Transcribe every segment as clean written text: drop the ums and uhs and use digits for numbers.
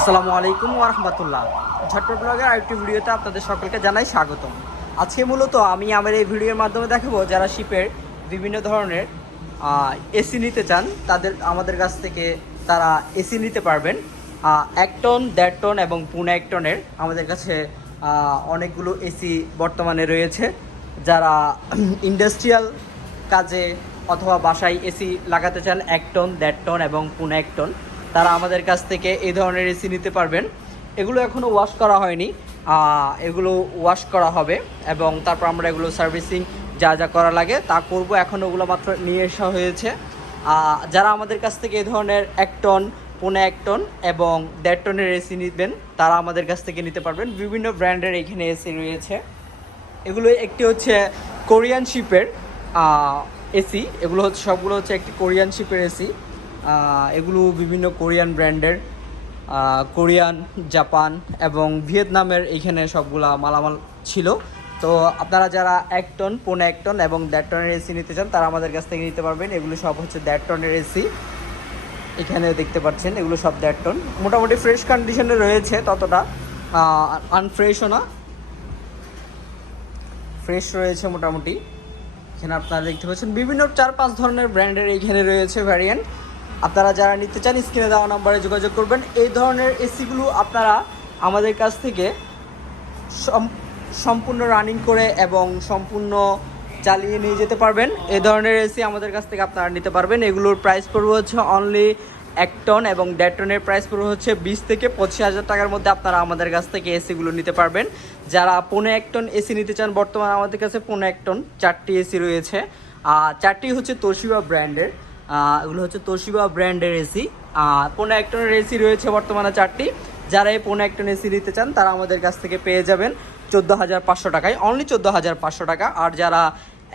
আসসালামু আলাইকুম ওয়া রাহমাতুল্লাহ। ঝটপট ব্লগের আরেকটি ভিডিওতে আপনাদের সকলকে জানাই স্বাগতম। আজকে মূলত আমি আমার এই ভিডিওর মাধ্যমে দেখাবো যারা শিপের বিভিন্ন ধরনের এসি নিতে চান তাদের আমাদের কাছ থেকে তারা এসি নিতে পারবেন। 1 টন, 1.5 টন এবং 1.5 টনের আমাদের কাছে অনেকগুলো এসি বর্তমানে রয়েছে। যারা ইন্ডাস্ট্রিয়াল কাজে অথবা বাসায় এসি লাগাতে চান 1 টন, 1.5 টন এবং 1.5 টন, তারা আমাদের কাছ থেকে এই ধরনের এসি নিতে পারবেন। এগুলো এখনও ওয়াশ করা হয়নি, এগুলো ওয়াশ করা হবে এবং তারপর আমরা এগুলো সার্ভিসিং যা যা করা লাগে তা করব। এখন ওগুলো মাত্র নিয়ে আসা হয়েছে। যারা আমাদের কাছ থেকে এই ধরনের 1 টন, 1.5 টন এবং 1.5 টনের এসি নিবেন তারা আমাদের কাছ থেকে নিতে পারবেন। বিভিন্ন ব্র্যান্ডের এখানে এসি রয়েছে। এগুলো একটি হচ্ছে কোরিয়ান শিপের এসি, এগুলো হচ্ছে সবগুলো হচ্ছে একটি কোরিয়ান শিপের এসি। এগুলো বিভিন্ন কোরিয়ান ব্র্যান্ডের, কোরিয়ান, জাপান এবং ভিয়েতনামের এইখানে সবগুলা মালামাল ছিল। তো আপনারা যারা 1 টন, 1.5 টন এবং 1.5 টনের এসি নিতে চান তারা আমাদের কাছ থেকে নিতে পারবেন। এগুলো সব হচ্ছে 1.5 টনের এসি। এখানে দেখতে পাচ্ছেন এগুলো সব 1.5 টন, মোটামুটি ফ্রেশ কন্ডিশনে রয়েছে, ততটা আনফ্রেশও না, ফ্রেশ রয়েছে মোটামুটি। এখানে আপনারা দেখতে পাচ্ছেন বিভিন্ন 4-5 ধরনের ব্র্যান্ডের এইখানে রয়েছে ভ্যারিয়েন্ট। আপনারা যারা নিতে চান স্ক্রিনে দেওয়া নাম্বারে যোগাযোগ করবেন। এই ধরনের এসিগুলো আপনারা আমাদের কাছ থেকে সম্পূর্ণ রানিং করে এবং সম্পূর্ণ চালিয়ে নিয়ে যেতে পারবেন। এই ধরনের এসি আমাদের কাছ থেকে আপনারা নিতে পারবেন। এগুলোর প্রাইস পড়বে হচ্ছে অনলি 1 টন এবং 1.5 টনের প্রাইস পড়বে হচ্ছে 20 থেকে 25,000 টাকার মধ্যে আপনারা আমাদের কাছ থেকে এসিগুলো নিতে পারবেন। যারা 1.5 টন এসি নিতে চান, বর্তমানে আমাদের কাছে 1.5 টন 4টি এসি রয়েছে। 4টি হচ্ছে তোশিবা ব্র্যান্ডের, এগুলো হচ্ছে তোশিবা ব্র্যান্ডের এসি। 1.5 টনের এসি রয়েছে বর্তমানে 4টি। যারা এই 1.5 টন এসি নিতে চান তারা আমাদের কাছ থেকে পেয়ে যাবেন 14,500 টাকায়, অনলি 14,500 টাকা। আর যারা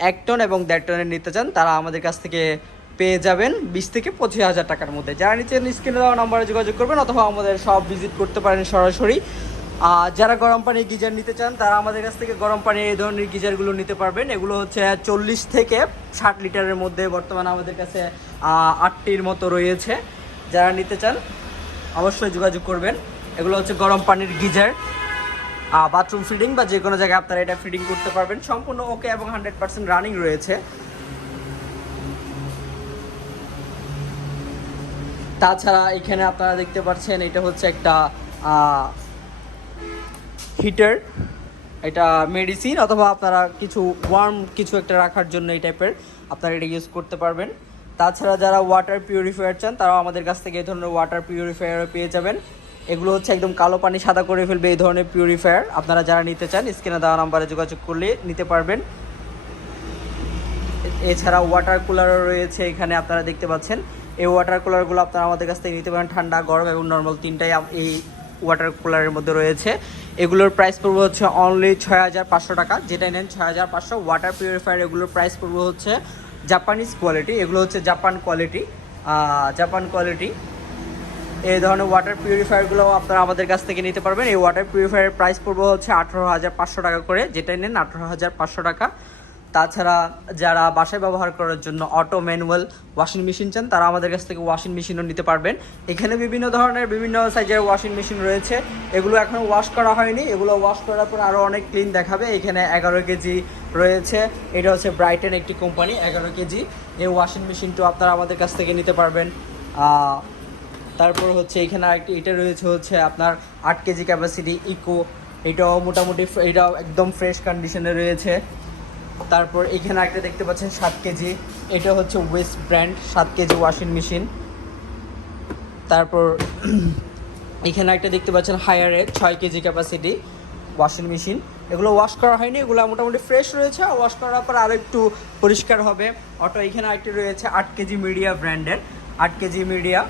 1 টন এবং 1.5 টনের নিতে চান তারা আমাদের কাছ থেকে পেয়ে যাবেন 20 থেকে 25,000 টাকার মধ্যে। যারা নিচে স্ক্রিনে দেওয়া নাম্বারে যোগাযোগ করবেন অথবা আমাদের সব ভিজিট করতে পারেন সরাসরি। যারা গরম পানির গিজার নিতে চান তারা আমাদের কাছ থেকে গরম পানির এই ধরনের গিজারগুলো নিতে পারবেন। এগুলো হচ্ছে 40 থেকে 60 লিটারের মধ্যে বর্তমানে আমাদের কাছে 8টির মতো রয়েছে। যারা নিতে চান অবশ্যই যোগাযোগ করবেন। এগুলো হচ্ছে গরম পানির গিজার, বাথরুম ফিডিং বা যে কোনো জায়গায় আপনারা এটা ফিডিং করতে পারবেন। সম্পূর্ণ ওকে এবং 100% রানিং রয়েছে। তাছাড়া এখানে আপনারা দেখতে পাচ্ছেন এটা হচ্ছে একটা হিটার, এটা মেডিসিন অথবা আপনারা কিছু ওয়ার্ম কিছু একটা রাখার জন্য এই টাইপের আপনারা এটা ইউজ করতে পারবেন। তাছাড়া যারা ওয়াটার পিউরিফায়ার চান তারাও আমাদের কাছ থেকে এই ধরনের ওয়াটার পিউরিফায়ারও পেয়ে যাবেন। এগুলো হচ্ছে একদম কালো পানি সাদা করে ফেলবে এই ধরনের পিউরিফায়ার। আপনারা যারা নিতে চান স্ক্রিনে দেওয়া নাম্বারে যোগাযোগ করলে নিতে পারবেন। এছাড়া ওয়াটার কুলারও রয়েছে এখানে, আপনারা দেখতে পাচ্ছেন এই ওয়াটার কুলারগুলো আপনারা আমাদের কাছ থেকে নিতে পারেন। ঠান্ডা, গরম এবং নর্মাল তিনটাই এই ওয়াটার কুলারের মধ্যে রয়েছে। এগুলোর প্রাইস পড়বে হচ্ছে অনলি 6,500 টাকা। যেটাই নেন 6,500। ওয়াটার পিউরিফায়ার এগুলোর প্রাইস পড়বে হচ্ছে জাপানিজ কোয়ালিটি, এগুলো হচ্ছে জাপান কোয়ালিটি। এই ধরনের ওয়াটার পিউরিফায়ারগুলো আপনারা আমাদের কাছ থেকে নিতে পারবেন। এই ওয়াটার পিউরিফায়ারের প্রাইস পড়বে হচ্ছে 18,500 টাকা করে, যেটাই নেন 18,500 টাকা। তাছাড়া যারা বাসায় ব্যবহার করার জন্য অটো ম্যানুয়াল ওয়াশিং মেশিন চান তারা আমাদের কাছ থেকে ওয়াশিং মেশিনও নিতে পারবেন। এখানে বিভিন্ন ধরনের বিভিন্ন সাইজের ওয়াশিং মেশিন রয়েছে। এগুলো এখনও ওয়াশ করা হয়নি, এগুলো ওয়াশ করার পর আরও অনেক ক্লিন দেখাবে। এখানে 11 কেজি রয়েছে, এটা হচ্ছে ব্রাইটেন একটি কোম্পানি, 11 কেজি এই ওয়াশিং মেশিনটাও আপনারা আমাদের কাছ থেকে নিতে পারবেন। তারপর হচ্ছে এখানে আরেকটি এটা রয়েছে হচ্ছে আপনার 8 কেজি ক্যাপাসিটি ইকো, এটাও মোটামুটি এটাও একদম ফ্রেশ কন্ডিশনে রয়েছে। তারপর এখানে একটা দেখতে পাচ্ছেন 7 কেজি, এটা হচ্ছে West brand 7 KG washing machine. তারপর এখানে একটা দেখতে পাচ্ছেন হায়ারে 6 কেজি ক্যাপাসিটি ওয়াশিং মেশিন। এগুলো ওয়াশ করা হয়নি, এগুলো মোটামুটি ফ্রেশ রয়েছে, ওয়াশ করার পর আরও একটু পরিষ্কার হবে। অটো এখানে আরেকটি রয়েছে 8 কেজি মিডিয়া ব্র্যান্ডের, 8 কেজি মিডিয়া,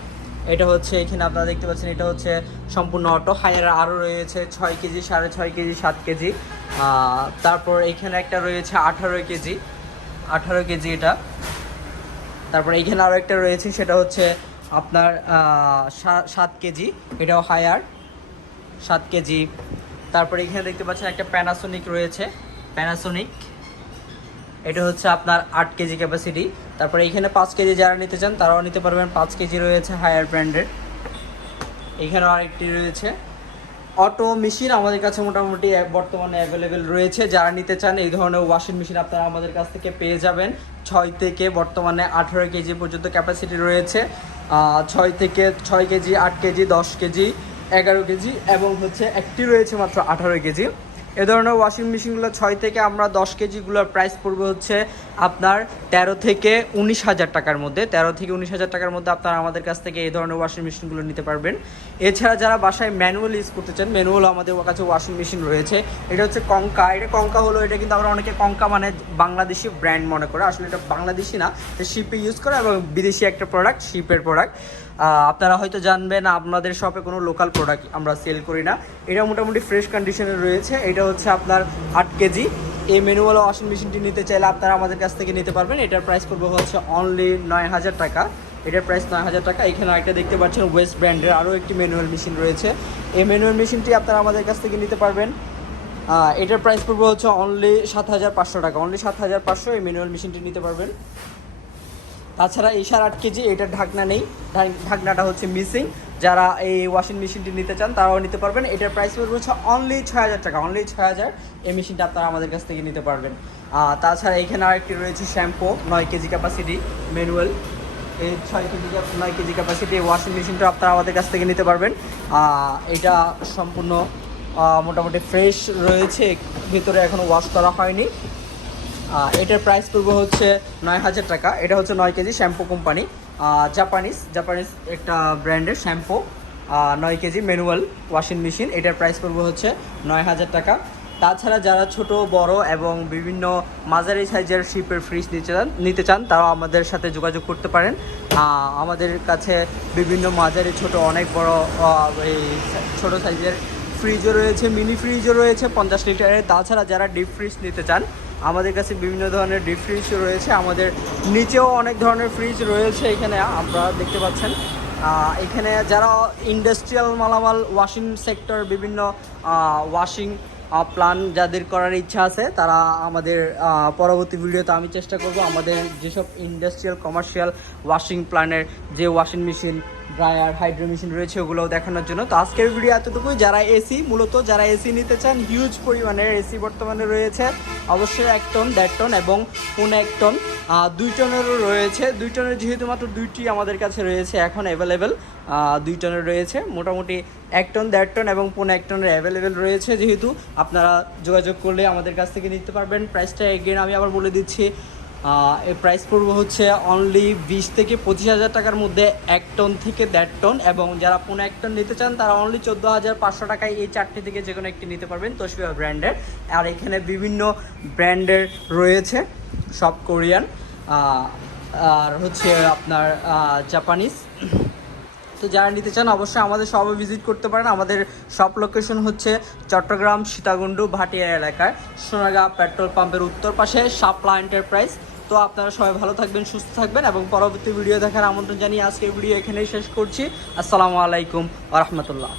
এটা হচ্ছে এখানে আপনারা দেখতে পাচ্ছেন এটা হচ্ছে সম্পূর্ণ অটো। হায়ার আরও রয়েছে 6 কেজি, 6.5 কেজি, 7 কেজি। তারপর এখানে একটা রয়েছে 18 কেজি এটা। তারপর এখানে আরও একটা রয়েছে সেটা হচ্ছে আপনার 7 কেজি, এটাও হায়ার 7 কেজি। তারপর এখানে দেখতে পাচ্ছেন একটা প্যানাসোনিক রয়েছে, প্যানাসোনিক, এটা হচ্ছে আপনার 8 কেজি ক্যাপাসিটি। তারপরে এখানে 5 কেজি যারা নিতে চান তারাও নিতে পারবেন, 5 কেজি রয়েছে হায়ার ব্র্যান্ডের। এখানেও আরেকটি রয়েছে। অটো মেশিন আমাদের কাছে মোটামুটি বর্তমানে অ্যাভেলেবেল রয়েছে। যারা নিতে চান এই ধরনের ওয়াশিং মেশিন আপনারা আমাদের কাছ থেকে পেয়ে যাবেন। 6 থেকে বর্তমানে 18 কেজি পর্যন্ত ক্যাপাসিটি রয়েছে। 6 কেজি, 8 কেজি, 10 কেজি, 11 কেজি এবং হচ্ছে একটি রয়েছে মাত্র 18 কেজি। এ ধরনের ওয়াশিং মেশিনগুলো 6 থেকে আমরা 10 কেজিগুলোর প্রাইস পড়বে হচ্ছে আপনার 13 থেকে 19,000 টাকার মধ্যে। 13 থেকে 19,000 টাকার মধ্যে আপনারা আমাদের কাছ থেকে এই ধরনের ওয়াশিং মেশিনগুলো নিতে পারবেন। এছাড়া যারা বাসায় ম্যানুয়াল ইউজ করতে চান, ম্যানুয়ালও আমাদের কাছে ওয়াশিং মেশিন রয়েছে। এটা হচ্ছে কঙ্কা। এটা কঙ্কা হলো, এটা কিন্তু আমরা অনেকে কঙ্কা মানে বাংলাদেশি ব্র্যান্ড মনে করে, আসলে এটা বাংলাদেশি না, এটা শিপে ইউজ করে এবং বিদেশি একটা প্রোডাক্ট, শিপের প্রোডাক্ট। আপনারা হয়তো জানবেন আপনাদের শপে কোনো লোকাল প্রোডাক্ট আমরা সেল করি না। এটা মোটামুটি ফ্রেশ কন্ডিশনে রয়েছে। এটা হচ্ছে আপনার 8 কেজি। এই ম্যানুয়াল ওয়াশিং মেশিনটি নিতে চাইলে আপনারা আমাদের কাছ থেকে নিতে পারবেন। এটার প্রাইস পড়বে হচ্ছে অনলি 9,000 টাকা। এটার প্রাইস 9,000 টাকা। এখানে একটা দেখতে পাচ্ছেন ওয়েস্ট ব্র্যান্ডের আরও একটি ম্যানুয়াল মেশিন রয়েছে। এই ম্যানুয়াল মেশিনটি আপনারা আমাদের কাছ থেকে নিতে পারবেন। এটার প্রাইস পড়বে হচ্ছে অনলি 7,500 টাকা। অনলি 7,500 এই ম্যানুয়াল মেশিনটি নিতে পারবেন। তাছাড়া এই 8.5 কেজি, এটার ঢাকনা নেই, ঢাকনাটা হচ্ছে মিসিং। যারা এই ওয়াশিং মেশিনটি নিতে চান তারাও নিতে পারবেন। এটার প্রাইস পড়বে হচ্ছে অনলি 6,000 টাকা। অনলি 6,000 এই মেশিনটা আপনারা আমাদের কাছ থেকে নিতে পারবেন। তাছাড়া এখানে আরেকটি রয়েছে শ্যাম্পু, 9 কেজি ক্যাপাসিটি ম্যানুয়াল। এই 6 কেজি 9 কেজি ক্যাপাসিটি ওয়াশিং মেশিনটা আপনারা আমাদের কাছ থেকে নিতে পারবেন। এটা সম্পূর্ণ মোটামুটি ফ্রেশ রয়েছে, ভিতরে এখনও ওয়াশ করা হয়নি। এটার প্রাইস পড়বে হচ্ছে 9,000 টাকা। এটা হচ্ছে 9 কেজি শ্যাম্পু কোম্পানি, জাপানিজ একটা ব্র্যান্ডের shampoo, 9 KG manual washing machine. এটার প্রাইস পড়বে হচ্ছে 9,000 টাকা। তাছাড়া যারা ছোট বড় এবং বিভিন্ন মাঝারি সাইজের শিপের ফ্রিজ নিতে চান তারাও আমাদের সাথে যোগাযোগ করতে পারেন। আমাদের কাছে বিভিন্ন মাঝারি, ছোট, অনেক বড় এই ছোটো সাইজের ফ্রিজও রয়েছে, মিনি ফ্রিজও রয়েছে 50 লিটারের। তাছাড়া যারা ডিপ ফ্রিজ নিতে চান আমাদের কাছে বিভিন্ন ধরনের ডিপ ফ্রিজ রয়েছে। আমাদের নিচেও অনেক ধরনের ফ্রিজ রয়েছে। এখানে আপনারা দেখতে পাচ্ছেন। এখানে যারা ইন্ডাস্ট্রিয়াল মালামাল, ওয়াশিং সেক্টর, বিভিন্ন ওয়াশিং প্ল্যান যাদের করার ইচ্ছা আছে তারা আমাদের পরবর্তী ভিডিওতে আমি চেষ্টা করব আমাদের যেসব ইন্ডাস্ট্রিয়াল কমার্শিয়াল ওয়াশিং প্ল্যানের যে washing machine, dryer, hydro machine রয়েছে ওগুলোও দেখানোর জন্য। তো আজকের ভিডিও এতটুকুই। যারা এসি, মূলত যারা এসি নিতে চান, হিউজ পরিমাণের এসি বর্তমানে রয়েছে। অবশ্যই 1 টন, 1.5 টন এবং 1.5 টন, 2 টনেরও রয়েছে। 2 টনের যেহেতু মাত্র 2টি আমাদের কাছে রয়েছে এখন অ্যাভেলেবেল, 2 টনের রয়েছে। মোটামুটি 1 টন, 1.5 টন এবং 1.5 টনের অ্যাভেলেবেল রয়েছে। যেহেতু আপনারা যোগাযোগ করলে আমাদের কাছ থেকে নিতে পারবেন। প্রাইসটা এগেন আমি আবার বলে দিচ্ছি, এর প্রাইস পড়বে হচ্ছে অনলি 20 থেকে 25,000 টাকার মধ্যে 1 টন থেকে 1.5 টন, এবং যারা 1.5 টন নিতে চান তারা অনলি 14,500 টাকায় এই 4টি থেকে যে কোনো একটি নিতে পারবেন তোশিবা ব্র্যান্ডের। আর এখানে বিভিন্ন ব্র্যান্ডের রয়েছে, সব কোরিয়ান আর হচ্ছে আপনার জাপানিজ। তো যারা নিতে চান অবশ্যই আমাদের শপে ভিজিট করতে পারেন। আমাদের শপ লোকেশন হচ্ছে চট্টগ্রাম সীতাকুণ্ড ভাটিয়া এলাকায়, সোনারগাঁ পেট্রোল পাম্পের উত্তর পাশে শাপলা এন্টারপ্রাইজ। তো আপনারা সবাই ভালো থাকবেন, সুস্থ থাকবেন এবং পরবর্তী ভিডিও দেখার আমন্ত্রণ জানিয়ে আজকের ভিডিও এখানেই শেষ করছি। আসসালামু আলাইকুম ওয়া রাহমাতুল্লাহ।